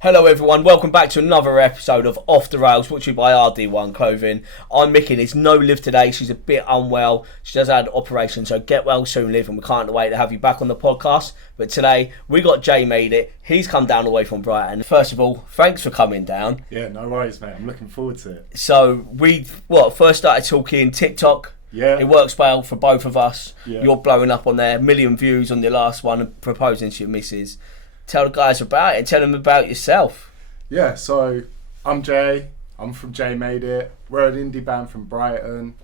Hello everyone, welcome back to another episode of Off the Rails, brought to you by RD1 Clothing. I'm Mickey, there's no Liv today, she's a bit unwell, she does have an operation, so get well soon Liv, and we can't wait to have you back on the podcast. But today, we got JayMadeIt, he's come down the way from Brighton. First of all, thanks for coming down. Yeah, no worries mate, I'm looking forward to it. So, we first started talking TikTok. Yeah. It works well for both of us. Yeah. You're blowing up on there, 1 million views on your last one, and proposing to your missus. Tell the guys about it. Tell them about yourself. Yeah, so I'm Jay. I'm from JayMadeIt. We're an indie band from Brighton.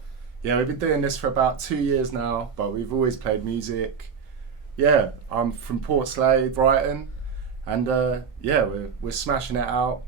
Yeah, we've been doing this for about 2 years now, but we've always played music. Yeah, I'm from Portslade, Brighton, and yeah, we're smashing it out.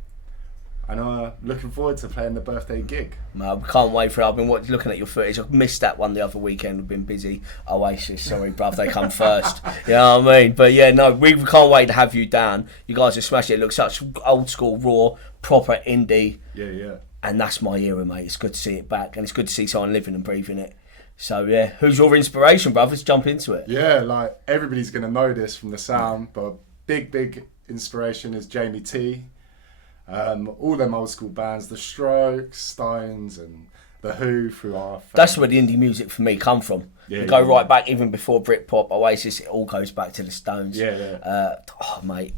And looking forward to playing the birthday gig. Man, we can't wait for it. I've been looking at your footage. I missed that one the other weekend. We've been busy. Oasis, sorry, bruv, they come first. You know what I mean? But yeah, no, we can't wait to have you down. You guys are smashing it. It looks such old school, raw, proper indie. Yeah. And that's my era, mate. It's good to see it back. And it's good to see someone living and breathing it. So yeah, who's your inspiration, bruv? Let's jump into it. Yeah, like everybody's going to know this from the sound, but big inspiration is JayMadeIt. All them old school bands, The Strokes, Stones, and The Who through our family. That's where the indie music for me come from. Yeah, we go yeah. right back, even before Britpop, Oasis. It all goes back to the Stones. Yeah. Oh mate,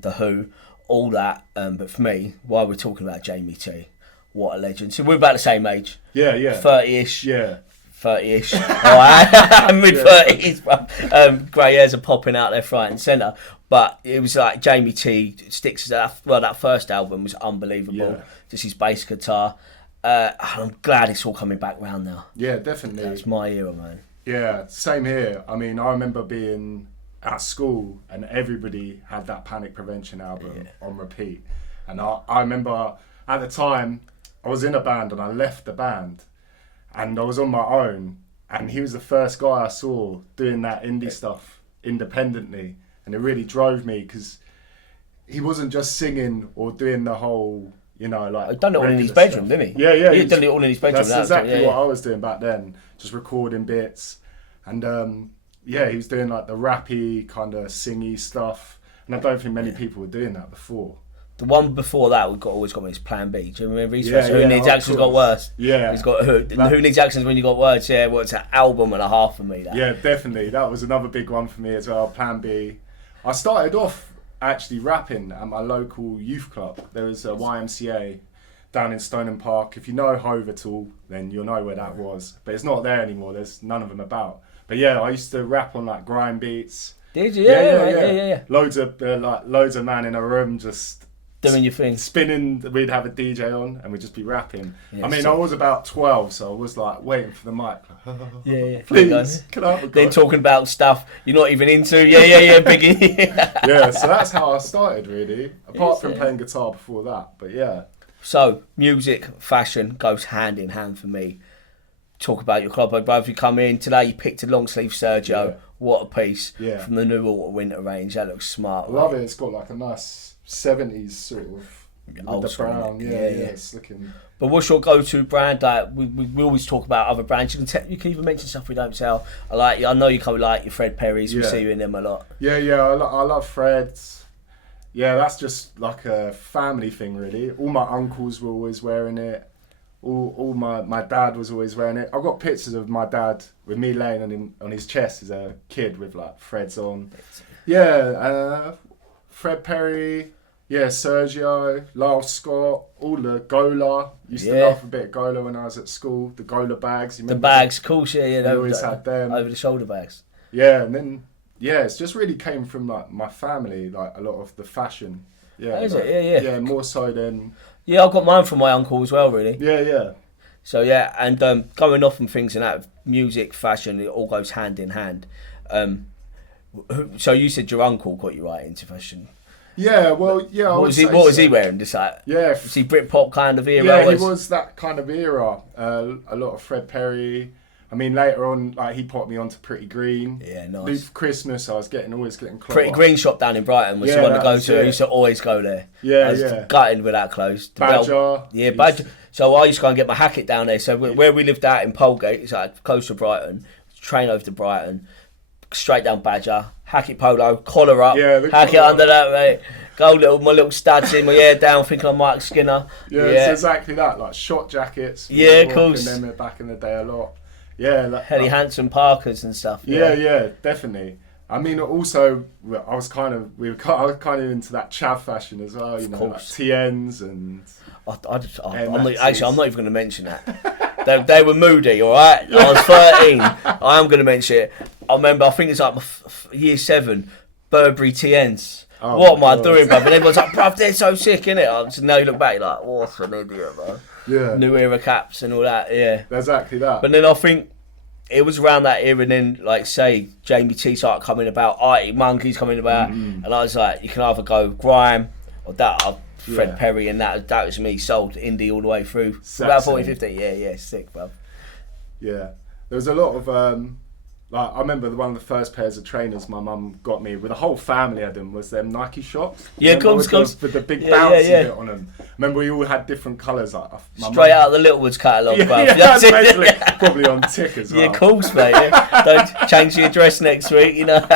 The Who, all that. But for me, while we're talking about JayMadeIt, what a legend. So we're about the same age. Yeah. 30-ish. Yeah. 30-ish. I'm mid-30s, bro. Grey hairs are popping out there front and centre. But it was like JayMadeIt sticks. That first album was unbelievable. Yeah. Just his bass guitar. I'm glad it's all coming back round now. Yeah, definitely. That's my era, man. Yeah, same here. I mean, I remember being at school and everybody had that Panic Prevention album on repeat. And I remember at the time, I was in a band and I left the band and I was on my own. And he was the first guy I saw doing that indie stuff independently. And it really drove me because he wasn't just singing or doing the whole, like... He'd done it all in his bedroom, stuff. didn't he? Yeah. He'd done it all in his bedroom. That's exactly what I was doing back then, just recording bits. And he was doing like the rappy, kind of singy stuff. And I don't think many people were doing that before. The one before that always got me is Plan B. Do you remember his Yeah, Who Needs Actions got worse? Yeah. He's got Who Needs Actions when you got words? Yeah, well, it's an album and a half for me. That. Yeah, definitely. That was another big one for me as well, Plan B. I started off actually rapping at my local youth club. There was a YMCA down in Stoneham Park. If you know Hove at all, then you'll know where that was. But it's not there anymore. There's none of them about. But yeah, I used to rap on like grime beats. Did you? Yeah. Loads of man in a room just doing your thing, spinning. We'd have a DJ on and we'd just be rapping. Yeah, I mean, I was about 12, so I was like waiting for the mic. Yeah. Please, can I have a Then talking about stuff you're not even into. Yeah, biggie. Yeah, so that's how I started really. Apart from playing guitar before that, but yeah. So music, fashion goes hand in hand for me. Talk about your club, both you come in today. You picked a long sleeve Sergio. Yeah. What a piece from the new autumn winter range. That looks smart. I love it. It's got like a nice 70s sort of old with the school, brown. Yeah, it's looking. But what's your go-to brand? Like we always talk about other brands. You can even mention stuff we don't sell. I know you come like your Fred Perry's. We see you in them a lot. Yeah. I love Fred's. Yeah, that's just like a family thing, really. All my uncles were always wearing it. All my dad was always wearing it. I've got pictures of my dad with me laying on his chest as a kid with like Fred's on. Yeah, Fred Perry. Yeah, Sergio, Lyle Scott, all the Gola. Used to love a bit of Gola when I was at school. The Gola bags. You remember the bags, cool shit. Yeah, they always had them. Over the shoulder bags. Yeah, and then it's just really came from like my family, like a lot of the fashion. Yeah, is it? Yeah. Yeah, more so than. Yeah, I got mine from my uncle as well, really. Yeah. So yeah, and going off and things and that, music, fashion, it all goes hand in hand. So you said your uncle got you right into fashion. Yeah, well, yeah. What was he wearing? Just like was he Britpop kind of era? Yeah, he was that kind of era. A lot of Fred Perry. I mean, later on, like he put me onto Pretty Green. Yeah, nice. For Christmas, I was always getting clothes. Pretty Green shop down in Brighton was the one to go to. I used to always go there. Yeah, I was gutted with that clothes. Badger. Badger. So I used to go and get my Hackett down there. So where we lived out in Polegate, it's like close to Brighton. Train over to Brighton, straight down Badger, Hackett polo, collar up, Hackett under that, mate. my little studs in, my hair down, thinking I'm Mike Skinner. Yeah, it's exactly that. Like short jackets. Yeah, of course. Them back in the day a lot. Yeah, Helly Hansen Parkers and stuff. Yeah, definitely. I mean, also, I was kind of into that chav fashion as well. You know, like TNs and. I'm not even going to mention that. they were moody, all right. I was 13. I am going to mention it. I remember. I think it's like year 7, Burberry TNs. Oh, what am I doing, bruv? And everyone's like, bruv, they're so sick, innit? Now you look back, you're like, what an idiot, bro. Yeah. New era caps and all that. Yeah. Exactly that. But then I think. It was around that era, and then, like, say, JayMadeIt started coming about, Arctic Monkeys coming about, and I was like, you can either go grime or that. Fred Perry, and that was me, sold indie all the way through. About 40, 50. Yeah, sick, bro. Yeah. There was a lot of, like, I remember one of the first pairs of trainers my mum got me, with the whole family had them, was them Nike shops. Yeah, comes. With the big bouncy bit on them. Remember, we all had different colours. Like, straight out of the Littlewoods catalogue, bro. Probably on tick as well. Yeah, of course, mate. Yeah. Don't change your address next week, you know.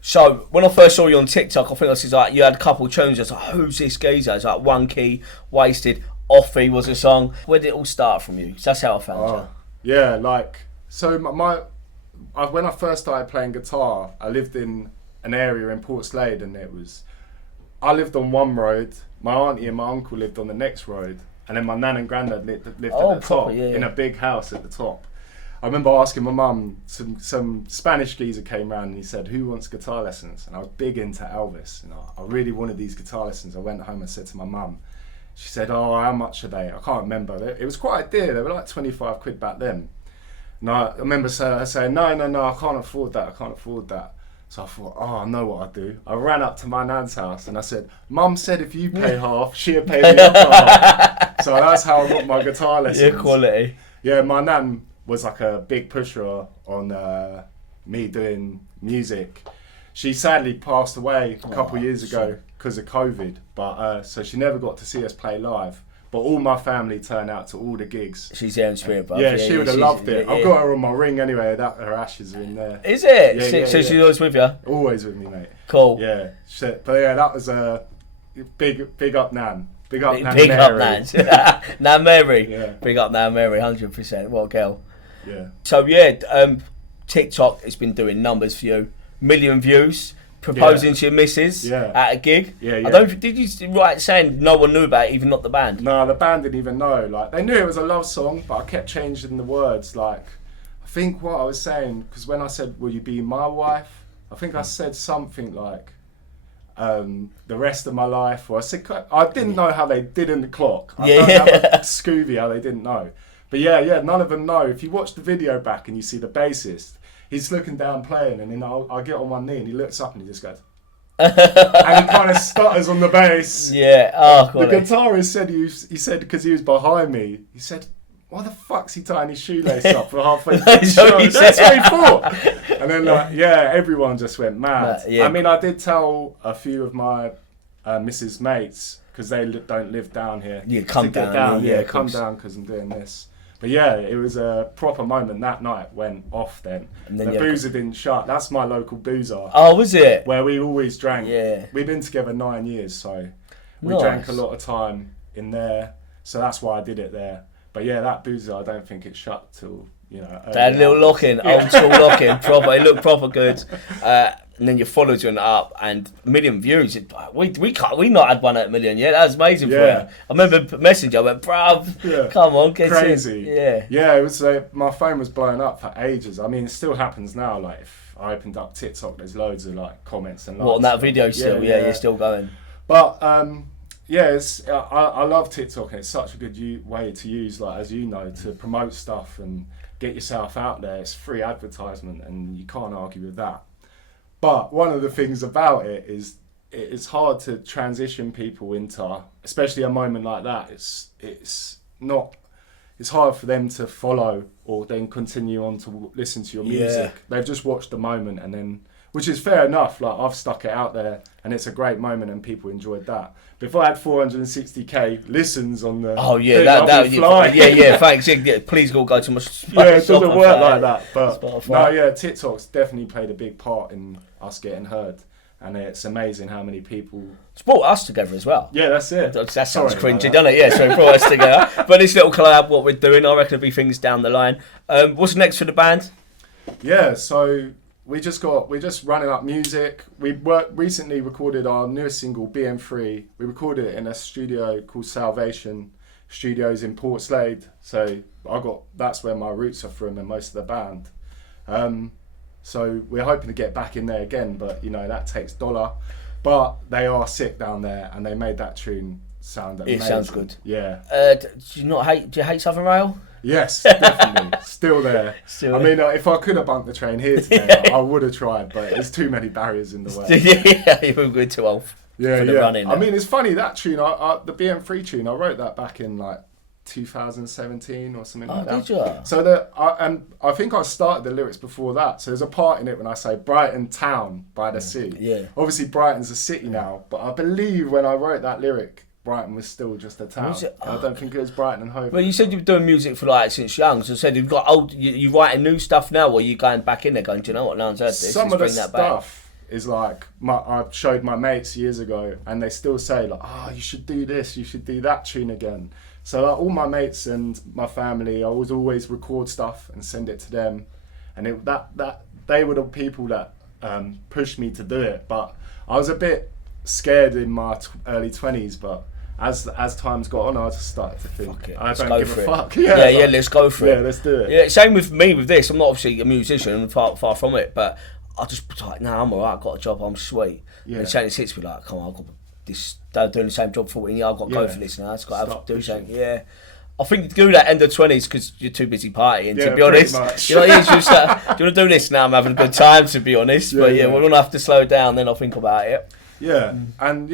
So, when I first saw you on TikTok, I think I was like, you had a couple of tunes. I was like, who's this geezer? It's like One Key, Wasted, Offie was a song. Where did it all start from you? 'Cause that's how I found you. Yeah, like, so when I first started playing guitar, I lived in an area in Port Slade, and I lived on one road, my auntie and my uncle lived on the next road, and then my nan and granddad lived at the top, in a big house at the top. I remember asking my mum, some Spanish geezer came round and he said, who wants guitar lessons? And I was big into Elvis, and I really wanted these guitar lessons. I went home and said to my mum, she said, oh, how much are they? I can't remember. It was quite a deal, they were like 25 quid back then. And I remember her saying, no, I can't afford that. So I thought, oh, I know what I'd do. I ran up to my nan's house and I said, Mum said if you pay half, she'll pay the other half. So that's how I got my guitar lessons. Yeah, quality. Yeah, my nan was like a big pusher on me doing music. She sadly passed away a couple of years ago because of COVID, but so she never got to see us play live. But all my family turned out to all the gigs. She's there in spirit, bro. Yeah, she would have loved it. I've got her on my ring anyway. Her ashes are in there. Is it? Yeah, so she's always with you? Always with me, mate. Cool. Yeah. Shit. But yeah, that was a big up Nan. Big up Nan. Big up Nan. Nan Mary. Yeah. Big up Nan Mary, 100%. What a girl. Yeah. So yeah, TikTok has been doing numbers for you. 1 million views. Proposing to your missus at a gig. Yeah. I don't. Did you saying no one knew about it, even not the band? No, the band didn't even know. Like, they knew it was a love song, but I kept changing the words. Like, I think what I was saying, because when I said, "Will you be my wife?" I think I said something like, "The rest of my life," or I didn't know how they did in the clock. I don't have a Scooby how they didn't know. But yeah, none of them know. If you watch the video back and you see the bassist, he's looking down playing, and then I get on one knee and he looks up and he just goes, and he kind of stutters on the bass. Yeah, the guitarist said he said because he was behind me, he said, "Why the fuck's he tying his shoelace up for halfway through the show?" That's what he thought. And then everyone just went mad. I mean, I did tell a few of my Mrs. mates, because they don't live down here. Yeah, come down. Come down because I'm doing this. But yeah, it was a proper moment. That night went off then. And then the boozer didn't shut. That's my local boozer. Oh, was it? Where we always drank. Yeah. We've been together 9 years, so we drank a lot of time in there. So that's why I did it there. But yeah, that boozer, I don't think it shut till, they had a little lock-in, old school lock-in, proper. It looked proper good. And then you followed it up, and 1 million views. We not had one at 1 million yet. That was amazing for you. I remember Messenger. I went, bruv, come on, get crazy. In. Yeah. It was my phone was blowing up for ages. I mean, it still happens now. Like, if I opened up TikTok, there's loads of like comments and likes. What, on that video still? Yeah, you're still going. But I love TikTok, and it's such a good way to use, like, as you know, to promote stuff and get yourself out there. It's free advertisement, and you can't argue with that. But one of the things about it is it's hard to transition people into, especially a moment like that. It's hard for them to follow or then continue on to listen to your music. They've just watched the moment, and then, which is fair enough. Like, I've stuck it out there, and it's a great moment, and people enjoyed that. But if I had 460k listens on the thanks. Yeah, please go to my it doesn't work like that. But TikTok's definitely played a big part in us getting heard, and it's amazing how many people. It's brought us together as well. Yeah, that's it. That sounds Sorry cringy, about that. doesn't it? Yeah, so it brought us together. But this little collab, what we're doing, I reckon it'll be things down the line. What's next for the band? Yeah, so we're just running up music. We recently recorded our newest single, BM3. We recorded it in a studio called Salvation Studios in Port Slade. So that's where my roots are from and most of the band. So we're hoping to get back in there again, but that takes dollar. But they are sick down there, and they made that tune sound amazing. It sounds good. Yeah. Do you hate Southern Rail? Yes, definitely. Still there. Still I mean, if I could have bunked the train here today, I would have tried, but there's too many barriers in the way. Yeah, you're going too old for the running. I mean, it's funny, that tune, the BM3 tune, I wrote that back in 2017 or something like that. Did you? So I think I started the lyrics before that. So there's a part in it when I say Brighton town by the sea. Yeah. Obviously Brighton's a city now, but I believe when I wrote that lyric, Brighton was still just a town. I don't think it was Brighton and Hove. Well, you said you've been doing music for since young. So I said you've got you writing new stuff now, or are you going back in there going, do you know what? No one's heard this. Some of the bring that back. stuff is I showed my mates years ago, and they still say you should do this, you should do that tune again. So all my mates and my family, I would always record stuff and send it to them, and they were the people that pushed me to do it. But I was a bit scared in my early 20s, but as time's got on, I just started to think, I don't give a fuck. Yeah, let's go for it. Yeah, let's do it. Yeah, same with me with this. I'm not obviously a musician, far from it, but I just I'm alright, I've got a job, I'm sweet. Yeah. And it hits me come on, I've got this, doing the same job for 14 years, I've got to go for this now, I've got to have to do something. Yeah. I think do that end of 20s because you're too busy partying, to be honest. Much. You just do you want to do this now? I'm having a good time, to be honest. But we're going to have to slow down, then I'll think about it. Yeah, and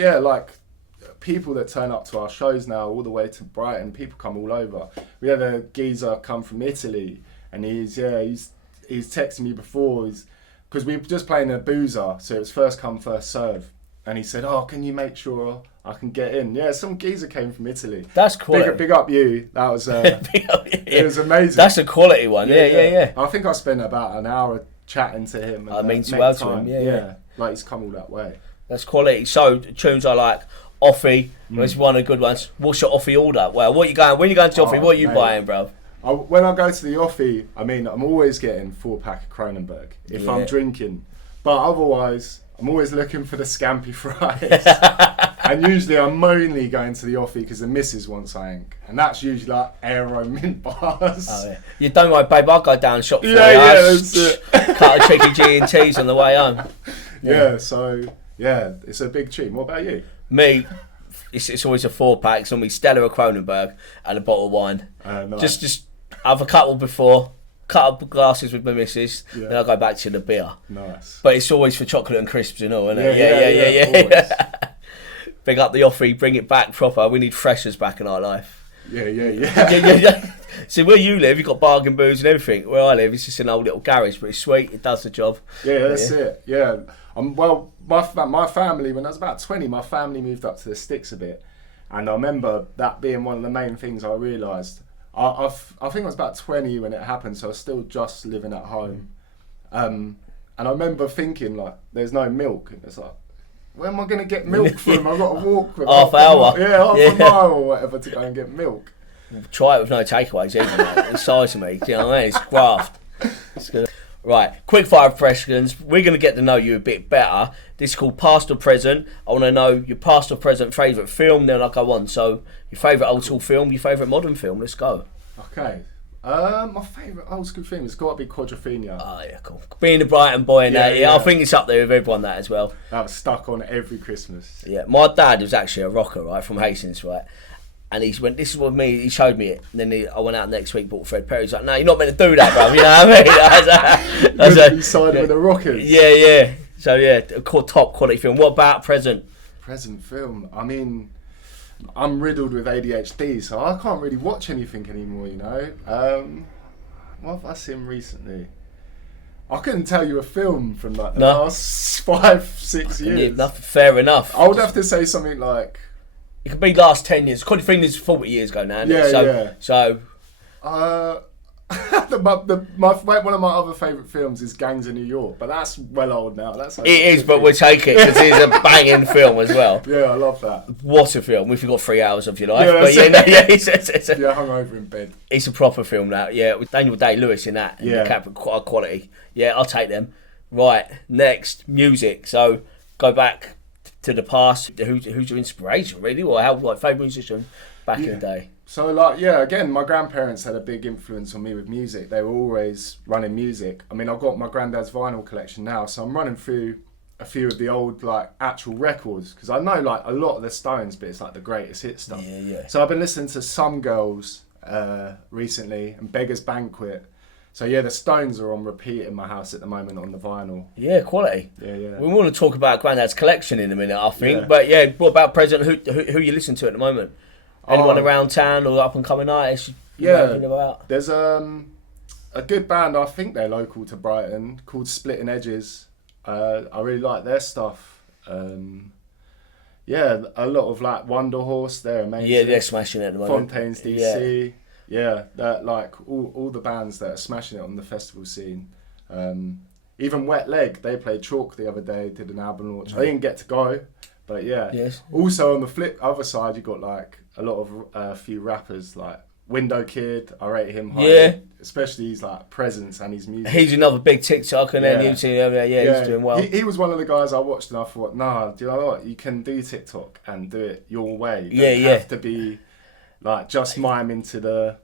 people that turn up to our shows now, all the way to Brighton, people come all over. We had a geezer come from Italy, and he's texting me before, because we were just playing a boozer, so it was first come, first serve. And he said, can you make sure I can get in? Yeah, some geezer came from Italy. That's quality. Big up you. That was, it was amazing. That's a quality one, yeah. I think I spent about an hour chatting to him. And I mean, well to him, yeah. Like, he's come all that way. That's quality. So, tunes I like, Offie, was one of the good ones. What's your Offie order? Well, when you going to Offie, what are you buying, bro? When I go to the Offie, I'm always getting 4-pack of Kronenberg if I'm drinking. But otherwise, I'm always looking for the scampi fries. And usually I'm only going to the Offie because the missus wants something. And that's usually like Aero mint bars. Oh, yeah. You don't worry, babe, I'll go down and shop for you. That's it. Cut a cheeky G&T's on the way home. It's a big treat. What about you? Me, it's always a 4-pack. It's normally Stella or Kronenberg and a bottle of wine. Nice. Just have a couple before, cut up glasses with my missus, then I'll go back to the beer. Nice. But it's always for chocolate and crisps, isn't it? Yeah. Big up the Offie, bring it back proper. We need freshers back in our life. Yeah. See, where you live, you've got bargain booze and everything. Where I live, it's just an old little garage, but it's sweet. It does the job. Yeah, that's it. Yeah. Well, my family, when I was about 20, my family moved up to the sticks a bit. And I remember that being one of the main things I realised. I think I was about 20 when it happened, so I was still just living at home. And I remember thinking, there's no milk. And it's where am I going to get milk from? I've got to walk for half hour. Half a mile or whatever to go and get milk. Try it with no takeaways, isn't it? It's size of me, do you know what I mean? It's graft. It's good. Right, quick fire questions. We're going to get to know you a bit better. This is called Past or Present. I want to know your past or present favourite film, then I'll go on. So, your favourite old school film, your favourite modern film. Let's go. Okay. My favourite old school film has got to be Quadrophenia. Oh, yeah, cool. Being a Brighton boy and that, I think it's up there with everyone that as well. That was stuck on every Christmas. Yeah, my dad was actually a rocker, right, from Hastings, right? And he went, this is what he showed me it. And then I went out next week, bought Fred Perry. He's like, no, you're not meant to do that, bro. You know what I mean? You sided with the Rockers. Yeah. So, yeah, top quality film. What about present? Present film? I mean, I'm riddled with ADHD, so I can't really watch anything anymore, you know? What have I seen recently? I couldn't tell you a film from the last 5-6 years. Yeah, fair enough. I would have to say something like... It could be last 10 years. Quadrophenia is 40 years ago now, isn't it? So, One of my other favourite films is Gangs of New York, but that's well old now. It is, but we'll take it because it's a banging film as well. Yeah, I love that. What a film! We've got 3 hours of your life, Yeah, but it's you're hungover in bed. It's a proper film now. Yeah, with Daniel Day-Lewis in that. And Yeah, quality. Yeah, I'll take them. Right, next music. So go back to the past. Who's your inspiration, really, or favourite musician back in the day? So again, my grandparents had a big influence on me with music. They were always running music. I mean, I've got my granddad's vinyl collection now, so I'm running through a few of the old actual records because I know a lot of the Stones, but it's the greatest hit stuff. Yeah. So I've been listening to Some Girls recently and Beggar's Banquet. So the Stones are on repeat in my house at the moment on the vinyl. Yeah, quality. Yeah. We want to talk about Granddad's collection in a minute, I think. Yeah. But what about present? Who you listen to at the moment? Anyone around town or up and coming artists? About? There's a good band. I think they're local to Brighton called Splitting Edges. I really like their stuff. A lot of Wonder Horse. They're amazing. Yeah, they're smashing it at the moment. Fontaines DC. Yeah, that all the bands that are smashing it on the festival scene. Even Wet Leg, they played Chalk the other day, did an album launch. I didn't get to go, but yeah. Yes. Also on the other side, you got a lot of a few rappers like Window Kid. I rate him high. Yeah. Especially his presence and his music. He's another big TikTok and then he's doing well. He was one of the guys I watched and I thought, do you know what? You can do TikTok and do it your way. You don't have to be just mime into the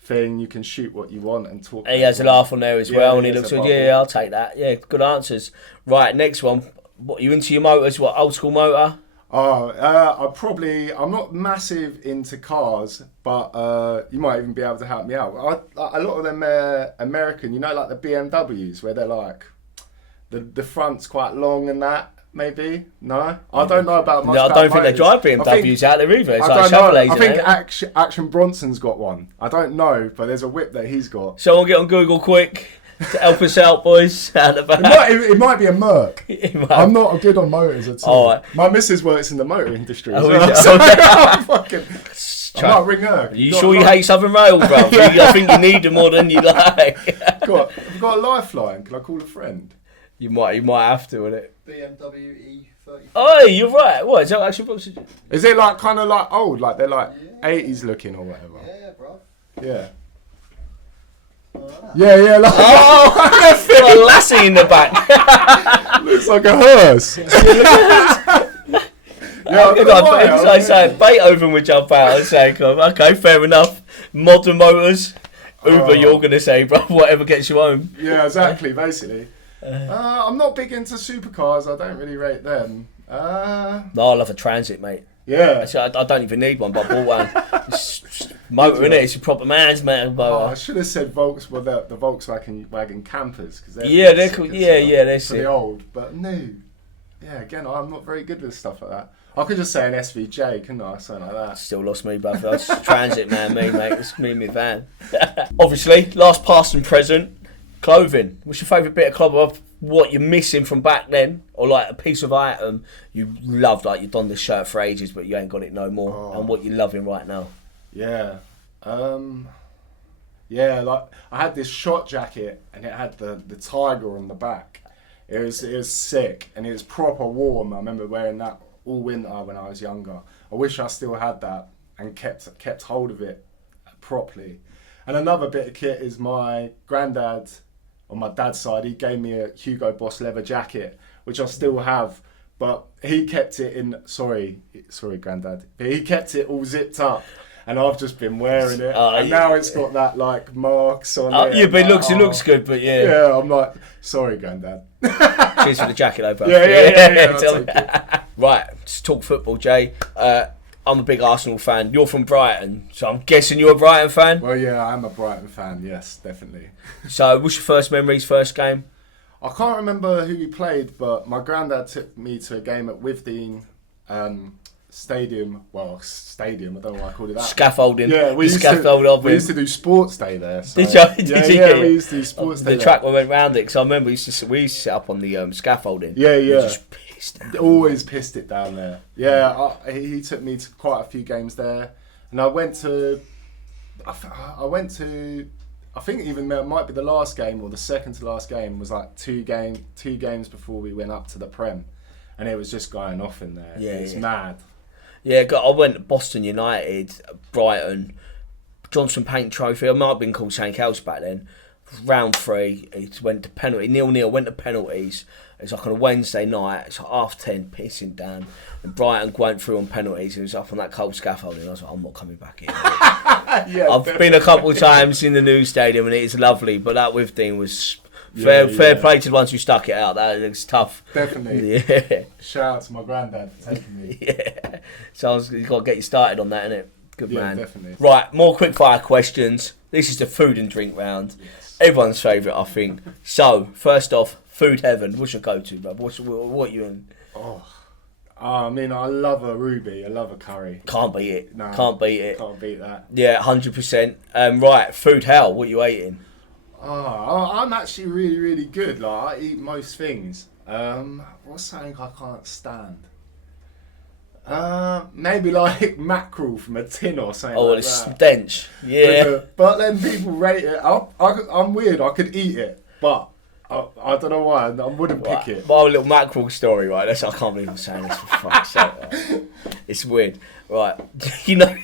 thing. You can shoot what you want and talk. He has a laugh on there as well, and he looks good. Yeah, I'll take that. Yeah, good answers. Right, next one. What, you into your motors? What, old school motor? I'm not massive into cars, but you might even be able to help me out. A lot of them are American, the BMWs, where they're the front's quite long and that. Maybe no, I don't know about much. No, I don't think they drive BMWs out there either. It's I don't know. I think Chevrolets, Action Bronson's got one. I don't know, but there's a whip that he's got. Someone get on Google quick to help us out, boys. It might be a Merc. I'm not good on motors at all. Right. My missus works in the motor industry. I might ring her. You sure you hate Southern Rail, bro? I think you need them more than you like. I've got a lifeline. Can I call a friend? You might have to, with it. BMW E35. Oh, you're right. What is that actually? Is it kind of old? They're 80s looking or whatever? Yeah, bro. Yeah. Yeah. I feel a lassie in the back. Looks like a hearse. I say Beethoven would jump out and say, okay, fair enough. Modern motors. Uber, you're going to say, bro, whatever gets you home. Yeah, exactly, basically. I'm not big into supercars. I don't really rate them. No, I love a Transit, mate. Yeah. I don't even need one, but I bought one. It's motor, innit? It's a proper man's motor. I should have said the Volkswagen campers. Cause they're cool. They're sick. The old, but no. Yeah, again, I'm not very good with stuff like that. I could just say an SVJ, couldn't I? Something like that. Still lost me, brother. That's Transit, man, mate. It's me and my van. Obviously, last past and present, clothing. What's your favourite bit of clothing? What you're missing from back then? Or a piece of item you loved, you've done this shirt for ages, but you ain't got it no more. And what you're loving right now? Yeah. I had this shot jacket and it had the tiger on the back. It was sick and it was proper warm. I remember wearing that all winter when I was younger. I wish I still had that and kept hold of it properly. And another bit of kit is my granddad, on my dad's side, he gave me a Hugo Boss leather jacket, which I still have, but he kept it in, sorry granddad, but he kept it all zipped up. And I've just been wearing it, and now it's got that marks on it. Yeah, but it looks good, but yeah. Yeah, I'm sorry, granddad. Cheers for the jacket, though, bro. Yeah. Right, let's talk football, Jay. I'm a big Arsenal fan. You're from Brighton, so I'm guessing you're a Brighton fan? Well, yeah, I'm a Brighton fan, yes, definitely. So, what's your first memories, first game? I can't remember who we played, but my granddad took me to a game at Withdean Stadium. Well, stadium, I don't know why I called it that. Scaffolding. Yeah, we used to do sports day there. So. Did you? Yeah, we used to do sports day the track we went round it, because I remember we used to sit up on the scaffolding. Yeah. Just pissed down. Always pissed it down there. Yeah, he took me to quite a few games there, and I went to I think even it might be the last game or the second to last game was like two games before we went up to the Prem, and it was just going off in there. Yeah, it's yeah. mad. Yeah, I went to Boston United, Brighton, Johnson Paint Trophy. I might have been called something else back then. Round 3, it went to penalty, 0-0, went to penalties. It's like on a Wednesday night, it's like 10:30, pissing down. And Brighton went through on penalties. It was up on that cold scaffolding. I was like, I'm not coming back here. Yeah, I've been a couple of times in the new stadium and it is lovely, but that Withdean was fair play to the ones who stuck it out. That looks tough. Definitely. Yeah. Shout out to my granddad for taking me. Yeah. So you've got to get you started on that, innit? Good man. Definitely. Right, more quick fire questions. This is the food and drink round. Yes. Everyone's favourite, I think. So, first off, food heaven. What's your go-to, bro? What you in? I mean, I love a ruby. I love a curry. Can't beat it. Nah, Can't beat it. Can't beat that. Yeah, 100%. Right, food hell. What you eating? I'm actually really, really good. Like, I eat most things. What's something I can't stand? Maybe like mackerel from a tin or something. Oh, like it's that. stench. Yeah. But then people rate it. I'm weird. I could eat it, but I don't know why. I wouldn't Right, pick it. my little mackerel story, right? I can't believe I'm saying this, for fuck's sake. Right? It's weird. Right. You know,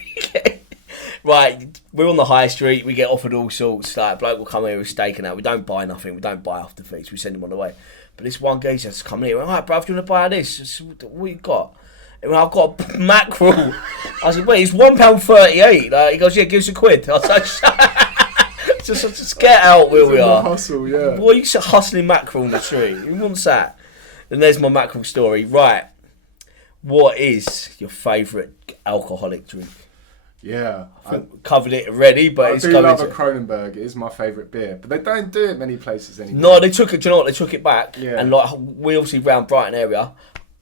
right, we're on the high street, we get offered all sorts. Like, a bloke will come here with steak and that. We don't buy nothing, we don't buy after feeds, we send him on the way. But this one geezer has come here, alright, bruv, do you want to buy this? I said, what you got? And I've got mackerel. I said, wait, it's £1.38. Like, he goes, yeah, give us a quid. I was like, just get out where we are. Hustle, yeah. Boy, you hustling mackerel in the tree. Who wants that? And there's my mackerel story. Right. What is your favourite alcoholic drink? Yeah. I covered it already, but I it's do going love to... a Kronenberg. It is my favourite beer. But they don't do it many places anymore. No, they took it, do you know what? They took it back. Yeah. And like, we obviously round Brighton area,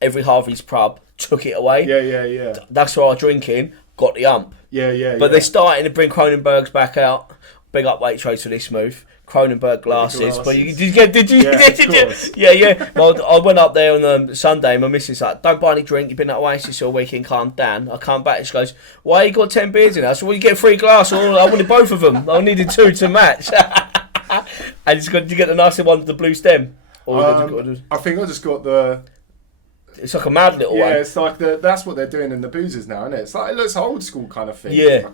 every Harvey's pub took it away. Yeah. That's where our drinking got the ump. Yeah. But they're starting to bring Kronenbergs back out. Big up Waitrose for this move. Kronenberg glasses. But did you? Yeah, Did you? Yeah. Well, I went up there on Sunday. My missus like, don't buy any drink. You've been at Oasis all weekend. Calm down. I come back. She goes, why you got 10 beers in there? I said, well, you get a free glass. I wanted both of them. I needed 2 to match. And it's good. Did you get the nicer one with the blue stem? I think I just got the... It's like a mad little one. Yeah, it's like that's what they're doing in the boozers now, isn't it? It's like, it looks old school kind of thing. Yeah.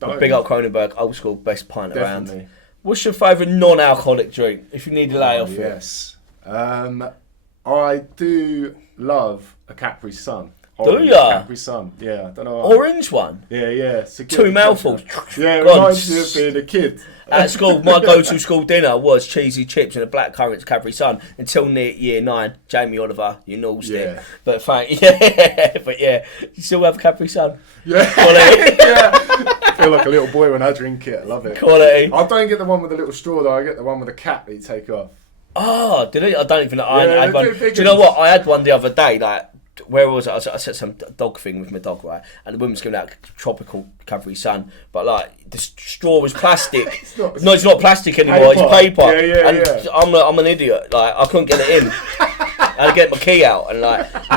Like Big up Kronenberg, old school, best pint Definitely. around. What's your favourite non-alcoholic drink? If you need a lay off Yes. I do love a Capri Sun. Do ya? Capri Sun. Yeah, I don't know. Orange one. Yeah. It's a 2 mouthfuls. Yeah, it God. reminds me of being a kid. At school, my go-to school dinner was cheesy chips and a black currant Capri Sun until near year 9. Jamie Oliver, you know still. Yeah. But you still have Capri Sun. Yeah. Quality. Yeah. I feel like a little boy when I drink it. I love it. Quality. I don't get the one with the little straw though. I get the one with the cap that you take off. Oh, did it? I don't even know. Yeah, I had one. they're Do big you know ones. what? I had one the other day. Like, where was it? I said some dog thing with my dog, right? And the woman's giving out tropical Capri Sun, but like the straw was plastic. It's not plastic anymore. Paper. It's paper. Yeah. And I'm an idiot. Like, I couldn't get it in. I had to get my key out and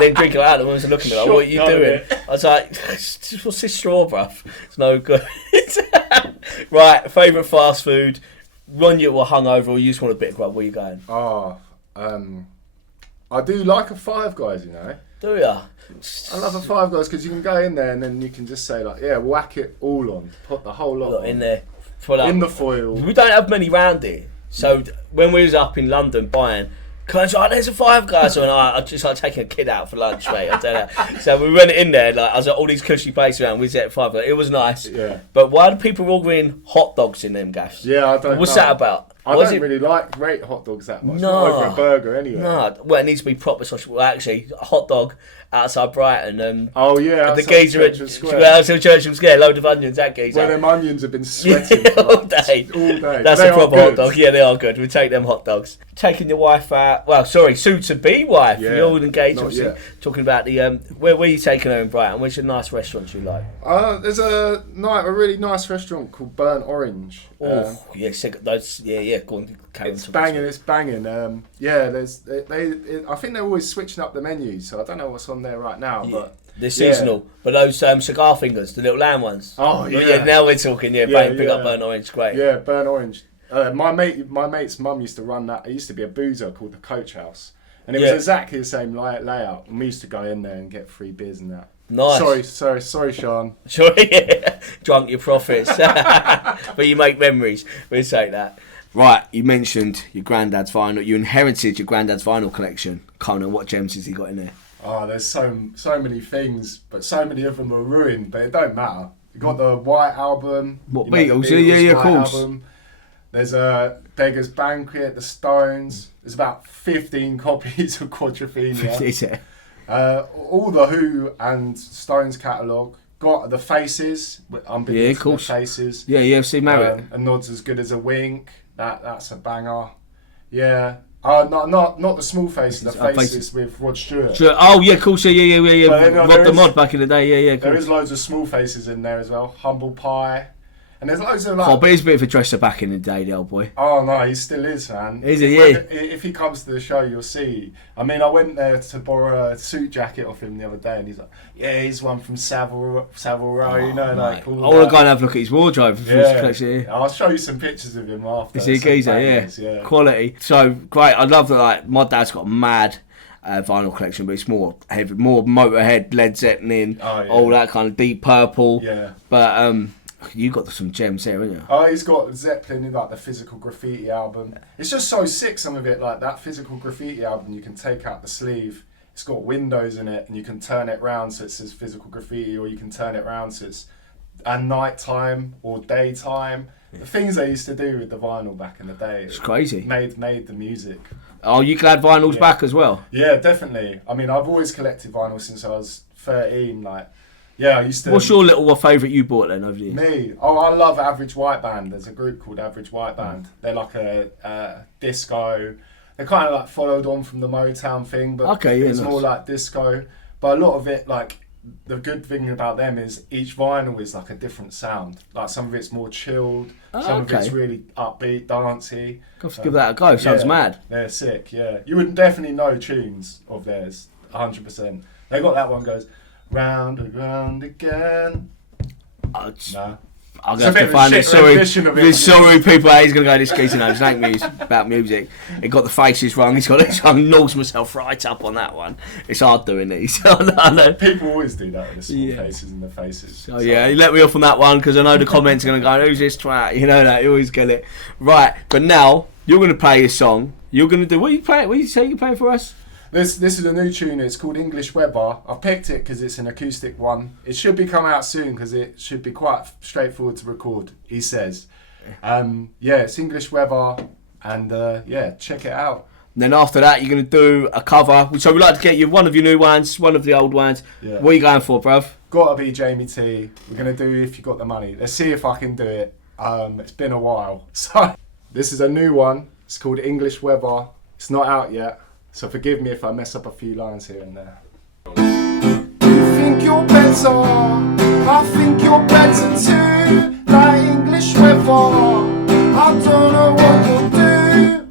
then drink it out. The woman's looking at me like, "What are you doing?" I was like, "What's this straw, bruv? It's no good." Right, favourite fast food. When you were hungover or you just want a bit of grub, where you going? I do like a Five Guys, you know. Do ya? I love a Five Guys because you can go in there and then you can just say like, yeah, whack it all on, put the whole lot on. In there. Full up. In the foil. We don't have many round here. So when we was up in London buying, there's a Five Guys, and I just like taking a kid out for lunch, mate. I tell you. So we went in there, like I was at all these cushy places around. We was at Five Guys. It was nice. Yeah. But why do people ordering hot dogs in them gaffs? Yeah, I don't. What's know. that about? I don't really rate hot dogs that much. No. Not over a burger anyway. No, well, it needs to be proper sausage. Well, actually, a hot dog outside Brighton. Oh yeah, the geezer at Churchill Square, load of onions. That geezer. Where them onions have been sweating all day. All day. That's a proper hot dog. Yeah, they are good. We take them hot dogs. Taking your wife out. Well, sorry, soon to be wife. Yeah. You're all engaged. Not yet. Talking about the where are you taking her in Brighton? Where's your nice restaurant you like? There's a really nice restaurant called Burnt Orange. Oh, yeah, those. Yeah. Go on, carry on. It's banging. I think they're always switching up the menus, so I don't know what's on there right now, but they're seasonal. But those cigar fingers, the little lamb ones. Oh yeah. Now we're talking. Yeah, Yeah, big up Burnt Orange, great. Yeah, Burnt Orange. My mate's mum used to run that. It used to be a boozer called the Coach House, and it was exactly the same layout. And we used to go in there and get free beers and that. Nice. Sorry, Sean. Sorry, drunk your profits, but you make memories. We'll say that. Right, you mentioned your granddad's vinyl. You inherited your granddad's vinyl collection. Can't know what gems has he got in there. Oh, there's so many things, but so many of them are ruined. But it don't matter. You got the White album. What, Beatles? Yeah, of course. Album. There's a Beggar's Banquet, the Stones. There's about 15 copies of Quadrophenia. Is it? All the Who and Stones catalogue. Got the Faces. Unbeknownst to the Faces. Yeah, see Marriott. A Nod's As Good As a Wink. That's a banger. Yeah. Not the Small Faces, the Faces with Rod Stewart. Sure. Oh yeah, cool. So yeah. Rob the Mod back in the day. Yeah. Cool. There is loads of Small Faces in there as well. Humble Pie. And there's loads of but he's a bit of a dresser back in the day, the old boy. Oh no, he still is, man. Is he? Yeah. If he comes to the show, you'll see. I mean, I went there to borrow a suit jacket off him the other day, and he's like, "Yeah, he's one from Savile Row, you know, like all." I want to go and have a look at his wardrobe for his collection. I'll show you some pictures of him after. Is he a geezer? Yeah, quality. So great. I love that. Like my dad's got a mad vinyl collection, but it's more heavy, more Motorhead, Led Zeppelin, all that kind of Deep Purple. Yeah. But you got some gems there, haven't you? Oh, he's got Zeppelin, like the Physical Graffiti album. It's just so sick, some of it, like that Physical Graffiti album, you can take out the sleeve. It's got windows in it, and you can turn it round so it says Physical Graffiti, or you can turn it round so it's at night time or daytime. Yeah. The things they used to do with the vinyl back in the day. It's crazy. Made the music. Oh, you glad vinyl's back as well? Yeah, definitely. I mean, I've always collected vinyl since I was 13, like... Yeah, I used to... What's your little favourite you bought then over the years? Me? Oh, I love Average White Band. There's a group called Average White Band. They're like a disco... They're kind of like followed on from the Motown thing, but it's more like disco. But a lot of it, like, the good thing about them is each vinyl is like a different sound. Like some of it's more chilled, some of it's really upbeat, dancey. Got to give that a go. Sounds mad. They're sick, yeah. You would definitely know tunes of theirs, 100%. They got that one goes... Round and round again. No. I'm going to have to find it. Sorry, people. He's going to go, this geezer knows about music. He got the faces wrong. He's got this. I nose myself right up on that one. It's hard doing these. I know. People always do that with the small faces and the faces. Oh, yeah. You let me off on that one because I know the comments are going to go, who's this twat? You know that. You always get it. Right. But now, you're going to play a song. You're going to do... What are you playing? What did you say you're playing for us? This is a new tune. It's called English Weather. I picked it because it's an acoustic one. It should be coming out soon because it should be quite straightforward to record, he says. It's English Weather, and check it out. And then after that, you're going to do a cover. So we'd like to get you one of your new ones, one of the old ones. Yeah. What are you going for, bruv? Gotta be JayMadeIt. We're going to do If You Got the Money. Let's see if I can do it. It's been a while. So this is a new one. It's called English Weather. It's not out yet. So forgive me if I mess up a few lines here and there. You think you're better, I think you're better too. Like English weather, I don't know what you'll do.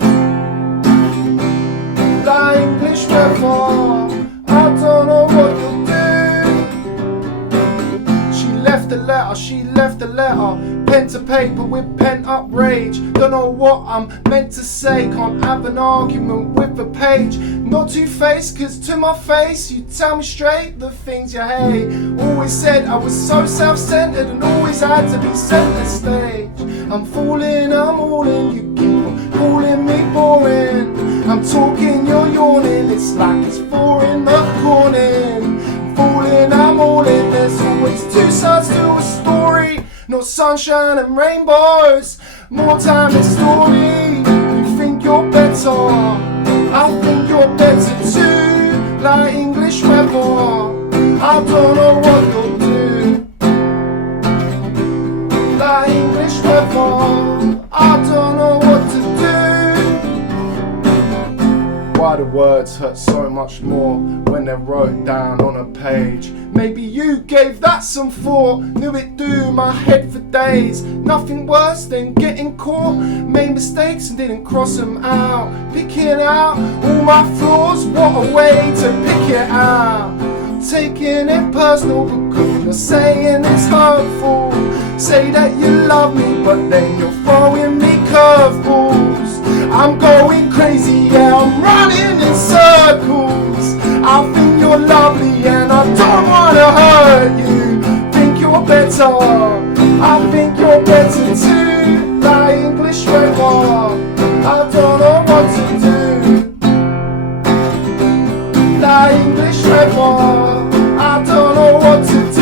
Like English weather, I don't know what you'll do. She left a letter. Pen to paper with pent up rage. Don't know what I'm meant to say. Can't have an argument with a page. Not two-faced, cause to my face you tell me straight the things you hate. Always said I was so self-centered and always had to be center stage. I'm falling, I'm all in. You keep on calling me boring. I'm talking, you're yawning. It's like it's 4 in the morning. I'm falling, I'm all in. There's always two sides to a story. No sunshine and rainbows, more time and story. You think you're better, I think you're better too. Like English weather, I don't know what you'll do. Like English weather, I don't know what to do. Why the words hurt so much more when they're wrote down on a page. Maybe you gave that some thought, knew it do my head for days. Nothing worse than getting caught, made mistakes and didn't cross them out. Picking out all my flaws, what a way to pick it out. Taking it personal because you're saying it's hurtful. Say that you love me, but then you're throwing me curveballs. I'm going crazy, yeah, I'm running in circles. I think you're lovely and I don't wanna hurt you. Think you're better, I think you're better too. Like English weather, I don't know what to do. Like English weather, I don't know what to do.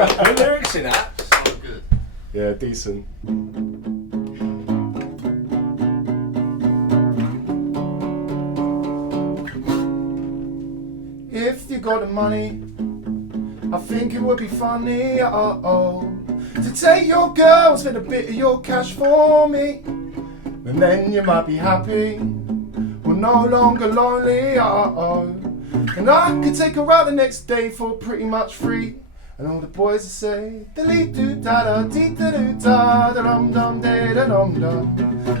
The lyrics in that. So good. Yeah, decent. If you got the money, I think it would be funny, to take your girl, spend a bit of your cash for me, and then you might be happy, we're no longer lonely, and I could take her out the next day for pretty much free. And all the boys will say, delete do da da dee da do da da dum dum da da dum dum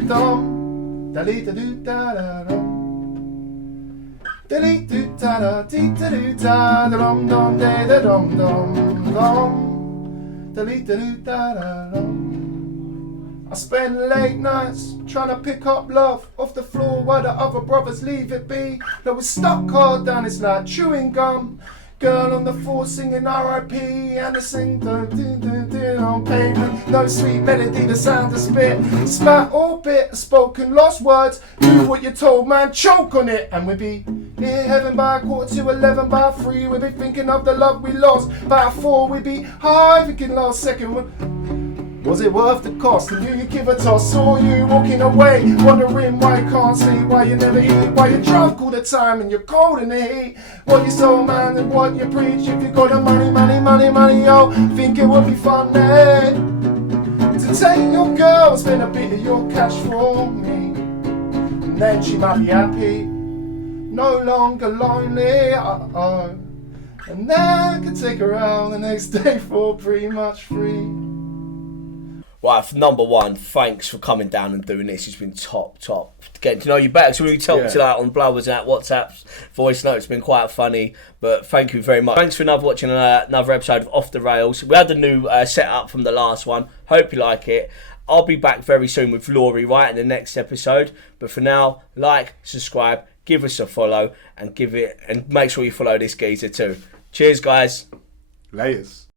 dum delete do da da dum delete do da da dee da do da da dum dum da da dum dum dum delete do da da dum. I spend late nights trying to pick up love off the floor while the other brothers leave it be. Though we're stuck hard down, it's like chewing gum. Girl on the floor singing R.I.P. and the sing on pavement. No sweet melody, the sound of spit. Spat or bit, spoken lost words. Do what you're told, man, choke on it. And we be near heaven by 11:15 by 3. We be thinking of the love we lost. By 4 we be high, thinking last second. Was it worth the cost? And you give a toss, saw you walking away, wondering why you can't sleep, why you never eat, why you're drunk all the time and you're cold in the heat. What you sold, man, and what you preach. If you got the money, money, money, money, yo, think it would be fun, eh? To take your girl, spend a bit of your cash for me, and then she might be happy, no longer lonely, and then I could take her out the next day for pretty much free. Right, for number one, thanks for coming down and doing this. It's been top. Getting to know you better. So we talked to that on blowers and WhatsApps, voice notes. It's been quite funny, but thank you very much. Thanks for watching another episode of Off the Rails. We had the new setup from the last one. Hope you like it. I'll be back very soon with Laurie, right, in the next episode. But for now, like, subscribe, give us a follow, and make sure you follow this geezer too. Cheers, guys. Layers.